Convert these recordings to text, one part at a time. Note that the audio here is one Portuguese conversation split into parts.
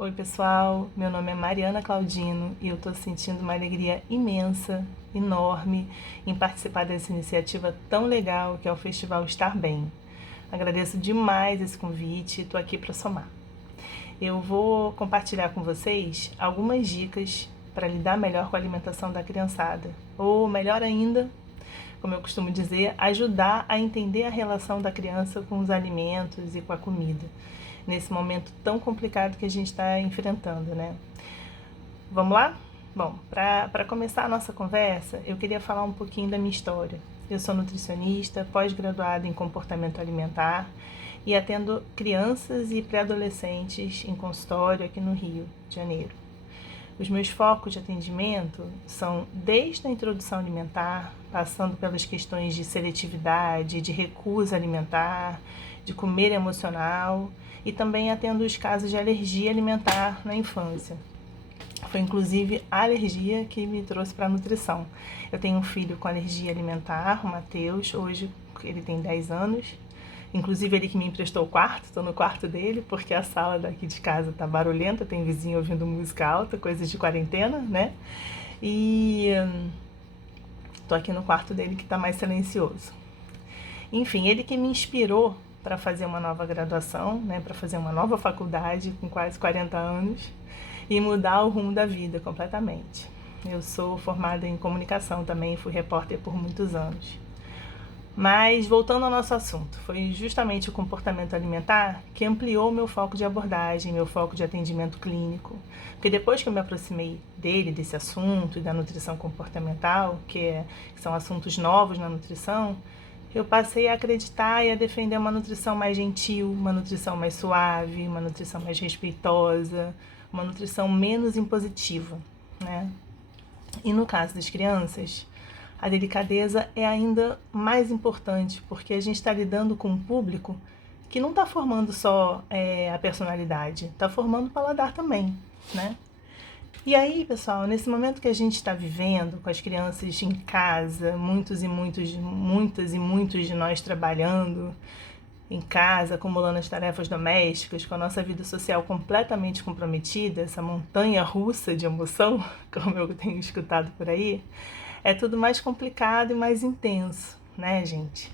Oi pessoal, meu nome é Mariana Claudino e eu estou sentindo uma alegria imensa, enorme, em participar dessa iniciativa tão legal que é o Festival Estar Bem. Agradeço demais esse convite e estou aqui para somar. Eu vou compartilhar com vocês algumas dicas para lidar melhor com a alimentação da criançada, ou melhor ainda, como eu costumo dizer, ajudar a entender a relação da criança com os alimentos e com a comida, nesse momento tão complicado que a gente está enfrentando, né? Vamos lá? Bom, para começar a nossa conversa, eu queria falar um pouquinho da minha história. Eu sou nutricionista, pós-graduada em comportamento alimentar e atendo crianças e pré-adolescentes em consultório aqui no Rio de Janeiro. Os meus focos de atendimento são desde a introdução alimentar, passando pelas questões de seletividade, de recusa alimentar, de comer emocional e também atendo os casos de alergia alimentar na infância. Foi inclusive a alergia que me trouxe para a nutrição. Eu tenho um filho com alergia alimentar, o Matheus, hoje ele tem 10 anos. Inclusive ele que me emprestou o quarto, estou no quarto dele, porque a sala daqui de casa tá barulhenta, tem vizinho ouvindo música alta, coisas de quarentena, né? E tô aqui no quarto dele que tá mais silencioso. Enfim, ele que me inspirou para fazer uma nova graduação, né, para fazer uma nova faculdade com quase 40 anos e mudar o rumo da vida completamente. Eu sou formada em comunicação também, fui repórter por muitos anos. Mas, voltando ao nosso assunto, foi justamente o comportamento alimentar que ampliou meu foco de abordagem, meu foco de atendimento clínico. Porque depois que eu me aproximei desse assunto e da nutrição comportamental, que são assuntos novos na nutrição, eu passei a acreditar e a defender uma nutrição mais gentil, uma nutrição mais suave, uma nutrição mais respeitosa, uma nutrição menos impositiva, né? E no caso das crianças, a delicadeza é ainda mais importante, porque a gente está lidando com um público que não está formando só a personalidade, está formando o paladar também, né? E aí, pessoal, nesse momento que a gente está vivendo, com as crianças em casa, muitas e muitos de nós trabalhando em casa, acumulando as tarefas domésticas, com a nossa vida social completamente comprometida, essa montanha russa de emoção, como eu tenho escutado por aí, é tudo mais complicado e mais intenso, né, gente?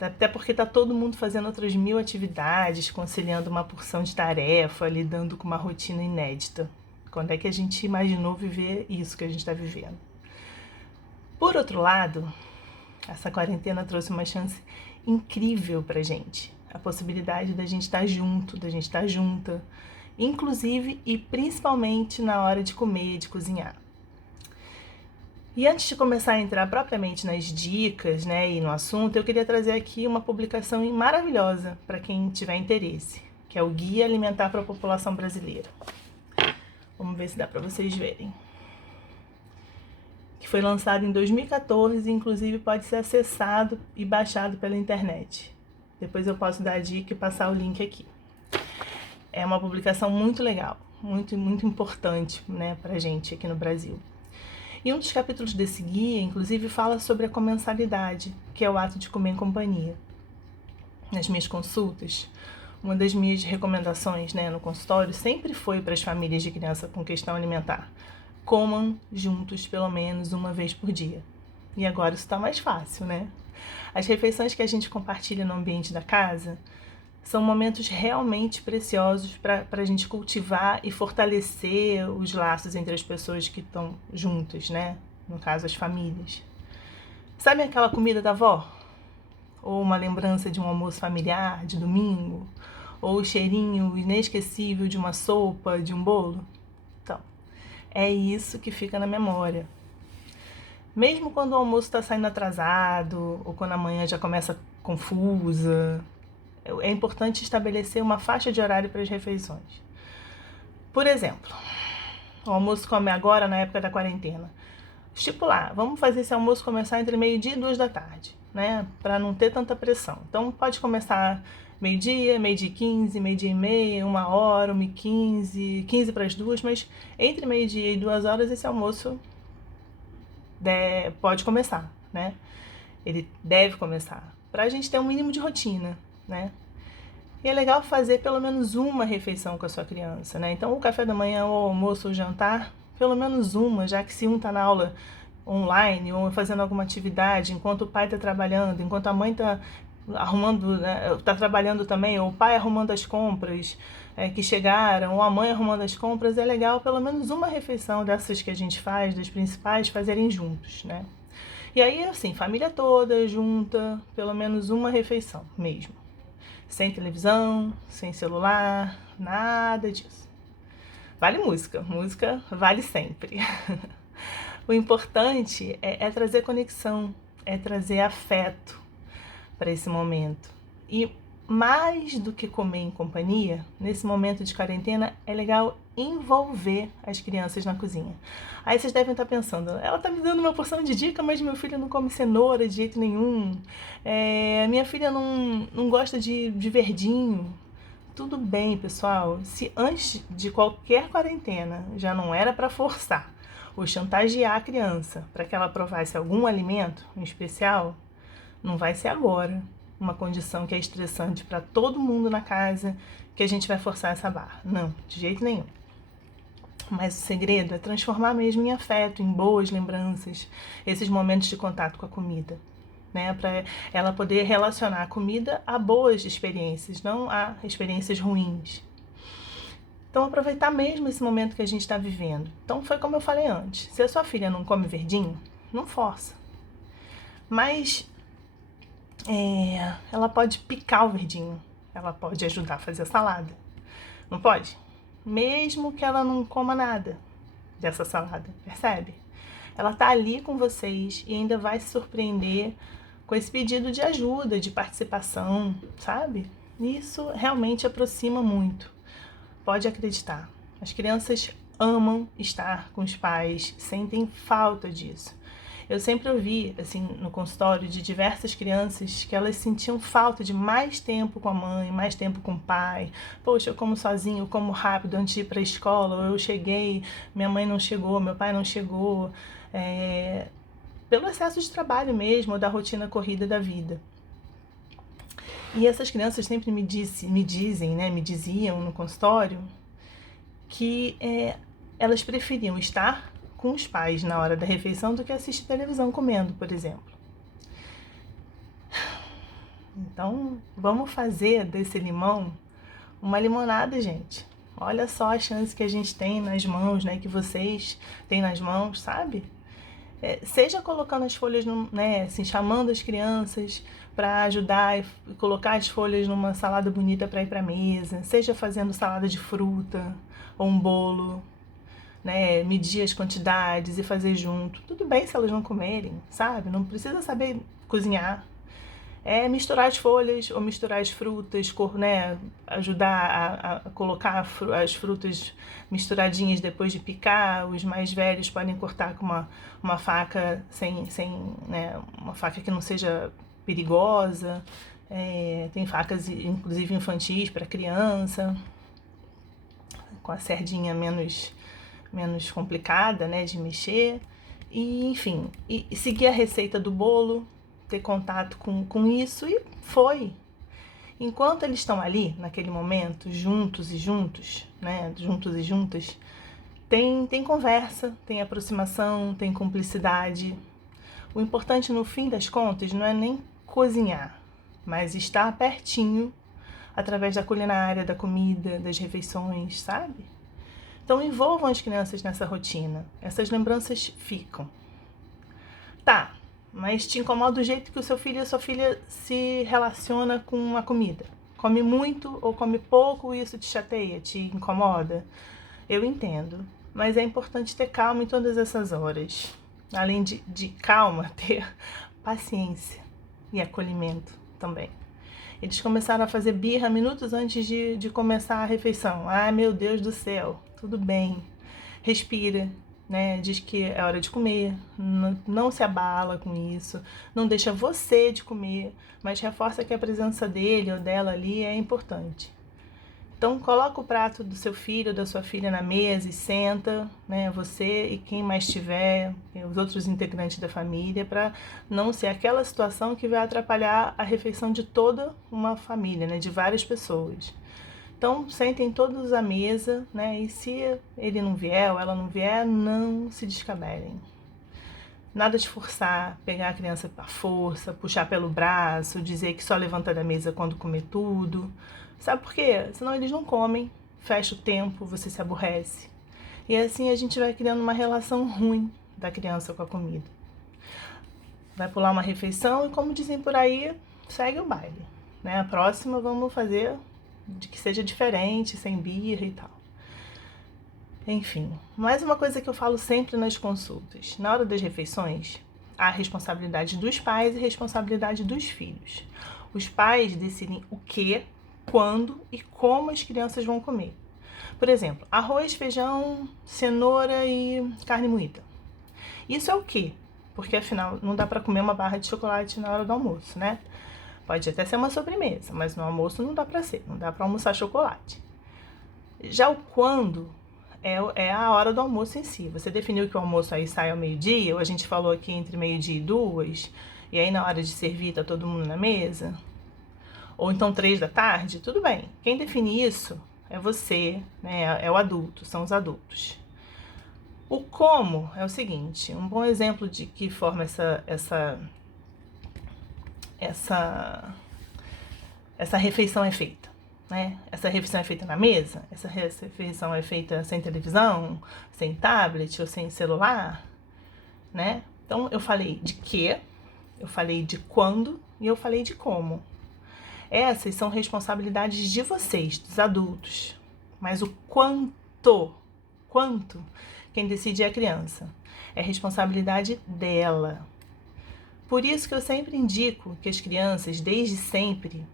Até porque tá todo mundo fazendo outras 1000 atividades, conciliando uma porção de tarefa, lidando com uma rotina inédita. Quando é que a gente imaginou viver isso que a gente está vivendo? Por outro lado, essa quarentena trouxe uma chance incrível pra gente. A possibilidade da gente estar junto, da gente estar junta, inclusive e principalmente na hora de comer, de cozinhar. E antes de começar a entrar propriamente nas dicas, né, e no assunto, eu queria trazer aqui uma publicação maravilhosa para quem tiver interesse, que é o Guia Alimentar para a População Brasileira. Vamos ver se dá para vocês verem. Que foi lançado em 2014 e inclusive pode ser acessado e baixado pela internet. Depois eu posso dar a dica e passar o link aqui. É uma publicação muito legal, muito importante, né, pra gente aqui no Brasil. E um dos capítulos desse guia, inclusive, fala sobre a comensalidade, que é o ato de comer em companhia. Nas minhas consultas, uma das minhas recomendações, né, no consultório sempre foi para as famílias de criança com questão alimentar: comam juntos pelo menos uma vez por dia. E agora isso está mais fácil, né? As refeições que a gente compartilha no ambiente da casa são momentos realmente preciosos para a gente cultivar e fortalecer os laços entre as pessoas que estão juntas, né? No caso, as famílias. Sabe aquela comida da avó? Ou uma lembrança de um almoço familiar, de domingo? Ou o cheirinho inesquecível de uma sopa, de um bolo? Então, é isso que fica na memória. Mesmo quando o almoço está saindo atrasado, ou quando a manhã já começa confusa, é importante estabelecer uma faixa de horário para as refeições. Por exemplo, o almoço come agora na época da quarentena. Estipular, vamos fazer esse almoço começar entre meio-dia e 2 da tarde, né? Para não ter tanta pressão. Então pode começar meio-dia, meio-dia e 15, meio-dia e meia, 1 hora, 1h15, 15 para as 2, mas entre meio-dia e 2 horas esse almoço pode começar, né? Ele deve começar, para a gente ter um mínimo de rotina, né? E é legal fazer pelo menos uma refeição com a sua criança, né? Então, o café da manhã, ou almoço, ou jantar, pelo menos uma, já que se um está na aula online ou fazendo alguma atividade, enquanto o pai está trabalhando, enquanto a mãe está arrumando, né, tá trabalhando também, ou o pai arrumando as compras que chegaram, ou a mãe arrumando as compras, é legal pelo menos uma refeição dessas que a gente faz, das principais, fazerem juntos, né? E aí, assim, família toda junta, pelo menos uma refeição mesmo. Sem televisão, sem celular, nada disso. Vale música, música vale sempre. O importante é trazer conexão, é trazer afeto para esse momento. E mais do que comer em companhia, nesse momento de quarentena, é legal envolver as crianças na cozinha. Aí vocês devem estar pensando, ela está me dando uma porção de dica, mas meu filho não come cenoura de jeito nenhum. Minha filha não gosta de verdinho. Tudo bem, pessoal. Se antes de qualquer quarentena já não era para forçar ou chantagear a criança para que ela provasse algum alimento em especial, não vai ser agora uma condição que é estressante para todo mundo na casa que a gente vai forçar essa barra. Não, de jeito nenhum. Mas o segredo é transformar mesmo em afeto, em boas lembranças, esses momentos de contato com a comida, né? Para ela poder relacionar a comida a boas experiências, não a experiências ruins. Então, aproveitar mesmo esse momento que a gente está vivendo. Então, foi como eu falei antes. Se a sua filha não come verdinho, não força. Mas ela pode picar o verdinho. Ela pode ajudar a fazer a salada. Não pode? Mesmo que ela não coma nada dessa salada, percebe? Ela tá ali com vocês e ainda vai se surpreender com esse pedido de ajuda, de participação, sabe? Isso realmente aproxima muito. Pode acreditar. As crianças amam estar com os pais, sentem falta disso. Eu sempre ouvi, assim, no consultório de diversas crianças que elas sentiam falta de mais tempo com a mãe, mais tempo com o pai. Poxa, eu como sozinho, eu como rápido antes de ir para a escola, ou eu cheguei, minha mãe não chegou, meu pai não chegou. Pelo excesso de trabalho mesmo, ou da rotina corrida da vida. E essas crianças sempre me diziam no consultório que elas preferiam estar com os pais na hora da refeição do que assistir televisão comendo, por exemplo. Então, vamos fazer desse limão uma limonada, gente. Olha só a chance que a gente tem nas mãos, né? Que vocês têm nas mãos, sabe? Seja colocando as folhas, assim, chamando as crianças para ajudar e colocar as folhas numa salada bonita para ir para a mesa, seja fazendo salada de fruta ou um bolo, né, medir as quantidades e fazer junto. Tudo bem se elas não comerem, sabe? Não precisa saber cozinhar. Misturar as folhas ou misturar as frutas, né, ajudar a colocar as frutas misturadinhas depois de picar. Os mais velhos podem cortar com uma faca né, uma faca que não seja perigosa. Tem facas, inclusive infantis, para criança, com a serdinha menos complicada, né, de mexer. E, enfim, e seguir a receita do bolo, ter contato com isso, e foi. Enquanto eles estão ali, naquele momento, juntos e juntos, né, juntos e juntas, tem conversa, tem aproximação, tem cumplicidade. O importante, no fim das contas, não é nem cozinhar, mas estar pertinho, através da culinária, da comida, das refeições, sabe? Então, envolvam as crianças nessa rotina. Essas lembranças ficam. Tá, mas te incomoda o jeito que o seu filho e a sua filha se relaciona com a comida? Come muito ou come pouco e isso te chateia, te incomoda? Eu entendo, mas é importante ter calma em todas essas horas. Além de calma, ter paciência e acolhimento também. Eles começaram a fazer birra minutos antes de começar a refeição. Ai, meu Deus do céu, tudo bem. Respira, né? Diz que é hora de comer, não se abala com isso, não deixa você de comer, mas reforça que a presença dele ou dela ali é importante. Então, coloca o prato do seu filho, da sua filha na mesa e senta, né, você e quem mais tiver, os outros integrantes da família, para não ser aquela situação que vai atrapalhar a refeição de toda uma família, né, de várias pessoas. Então, sentem todos à mesa, né, e se ele não vier ou ela não vier, não se descabelem. Nada de forçar, pegar a criança à força, puxar pelo braço, dizer que só levanta da mesa quando comer tudo. Sabe por quê? Senão eles não comem, fecha o tempo, você se aborrece. E assim a gente vai criando uma relação ruim da criança com a comida. Vai pular uma refeição e, como dizem por aí, segue o baile, né? A próxima vamos fazer de que seja diferente, sem birra e tal. Enfim, mais uma coisa que eu falo sempre nas consultas. Na hora das refeições, há responsabilidade dos pais e responsabilidade dos filhos. Os pais decidem o que, quando e como as crianças vão comer. Por exemplo, arroz, feijão, cenoura e carne moída. Isso é o quê? Porque afinal não dá para comer uma barra de chocolate na hora do almoço, né? Pode até ser uma sobremesa, mas no almoço não dá para ser, não dá para almoçar chocolate. Já o quando é a hora do almoço em si. Você definiu que o almoço aí sai ao meio-dia, ou a gente falou aqui entre meio-dia e 2, e aí na hora de servir tá todo mundo na mesa? Ou então 3 da tarde? Tudo bem. Quem define isso é você, né? É o adulto, são os adultos. O como é o seguinte, um bom exemplo de que forma essa refeição é feita, né? Essa refeição é feita na mesa? Essa refeição é feita sem televisão, sem tablet ou sem celular, né? Então eu falei de quê, eu falei de quando e eu falei de como. Essas são responsabilidades de vocês, dos adultos. Mas o quanto, quem decide é a criança. É responsabilidade dela. Por isso que eu sempre indico que as crianças, desde sempre,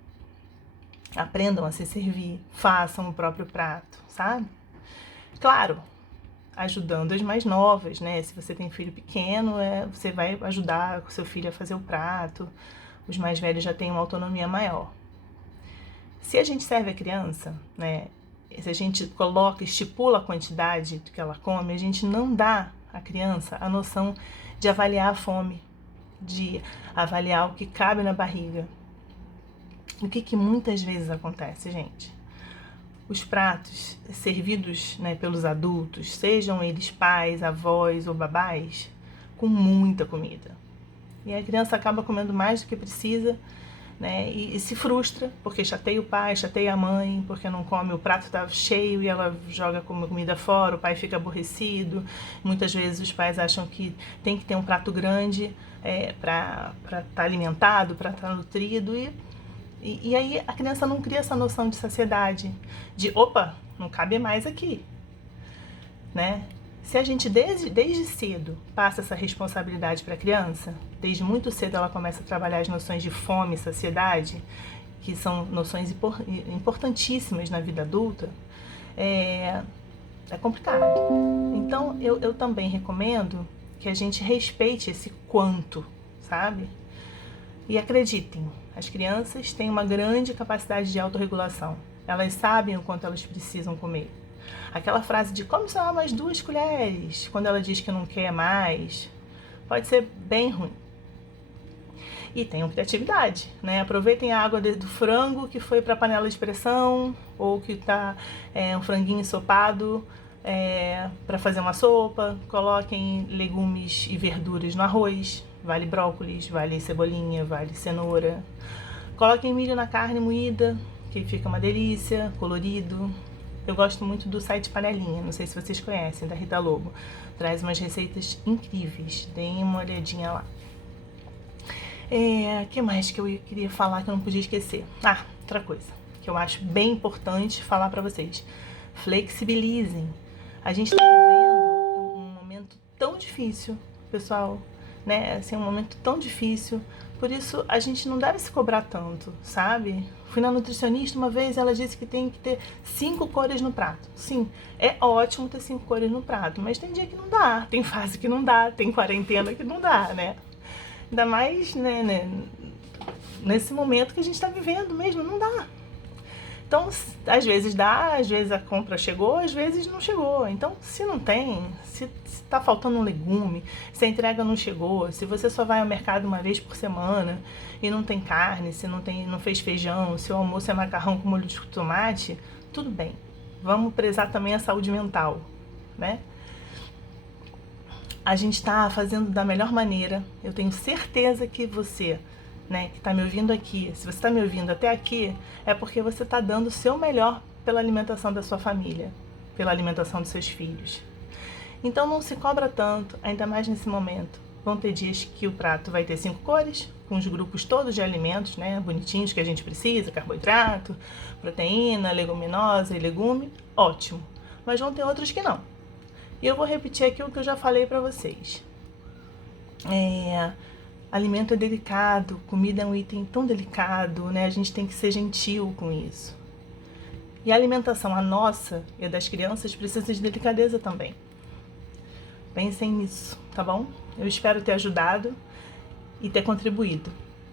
aprendam a se servir, façam o próprio prato, sabe? Claro, ajudando as mais novas, né? Se você tem filho pequeno, você vai ajudar o seu filho a fazer o prato. Os mais velhos já têm uma autonomia maior. Se a gente serve a criança, né? Se a gente estipula a quantidade que ela come, a gente não dá à criança a noção de avaliar a fome, de avaliar o que cabe na barriga. O que muitas vezes acontece, gente? Os pratos servidos, né, pelos adultos, sejam eles pais, avós ou babás, com muita comida. E a criança acaba comendo mais do que precisa, né, e se frustra, porque chateia o pai, chateia a mãe, porque não come, o prato está cheio e ela joga comida fora, o pai fica aborrecido. Muitas vezes os pais acham que tem que ter um prato grande para estar alimentado, para estar nutrido, e aí a criança não cria essa noção de saciedade, de opa, não cabe mais aqui, né? Se a gente desde cedo passa essa responsabilidade para a criança, desde muito cedo ela começa a trabalhar as noções de fome e saciedade, que são noções importantíssimas na vida adulta, é complicado. Então eu também recomendo que a gente respeite esse quanto, sabe? E acreditem, as crianças têm uma grande capacidade de autorregulação. Elas sabem o quanto elas precisam comer. Aquela frase de come só mais 2 colheres, quando ela diz que não quer mais, pode ser bem ruim. E tenham criatividade, né? Aproveitem a água do frango que foi para a panela de pressão, ou que está um franguinho ensopado para fazer uma sopa. Coloquem legumes e verduras no arroz. Vale brócolis, vale cebolinha, vale cenoura. Coloquem milho na carne moída, que fica uma delícia, colorido. Eu gosto muito do site Panelinha, não sei se vocês conhecem, da Rita Lobo. Traz umas receitas incríveis, deem uma olhadinha lá. Que mais que eu queria falar que eu não podia esquecer? Outra coisa que eu acho bem importante falar pra vocês. Flexibilizem. A gente tá vivendo um momento tão difícil, pessoal, né? Assim, um momento tão difícil. Por isso, a gente não deve se cobrar tanto, sabe? Fui na nutricionista uma vez, ela disse que tem que ter 5 cores no prato. Sim, é ótimo ter 5 cores no prato, mas tem dia que não dá, tem fase que não dá, tem quarentena que não dá, né? Ainda mais, né, nesse momento que a gente tá vivendo mesmo, não dá. Então, às vezes dá, às vezes a compra chegou, às vezes não chegou. Então, se não tem, se está faltando um legume, se a entrega não chegou, se você só vai ao mercado uma vez por semana e não tem carne, se não fez feijão, se o almoço é macarrão com molho de tomate, tudo bem. Vamos prezar também a saúde mental, né? A gente está fazendo da melhor maneira. Eu tenho certeza que você, né, que está me ouvindo aqui, se você está me ouvindo até aqui, é porque você está dando o seu melhor pela alimentação da sua família, pela alimentação dos seus filhos. Então não se cobra tanto, ainda mais nesse momento. Vão ter dias que o prato vai ter 5 cores, com os grupos todos de alimentos, né, bonitinhos que a gente precisa, carboidrato, proteína, leguminosa e legume, ótimo. Mas vão ter outros que não. E eu vou repetir aqui o que eu já falei para vocês. Alimento é delicado, comida é um item tão delicado, né? A gente tem que ser gentil com isso. E a alimentação, a nossa e a das crianças, precisa de delicadeza também. Pensem nisso, tá bom? Eu espero ter ajudado e ter contribuído.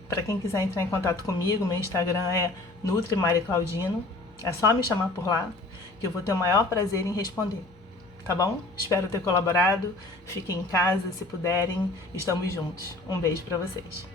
Para quem quiser entrar em contato comigo, meu Instagram é NutriMariClaudino. É só me chamar por lá, que eu vou ter o maior prazer em responder. Tá bom? Espero ter colaborado. Fiquem em casa se puderem. Estamos juntos. Um beijo para vocês.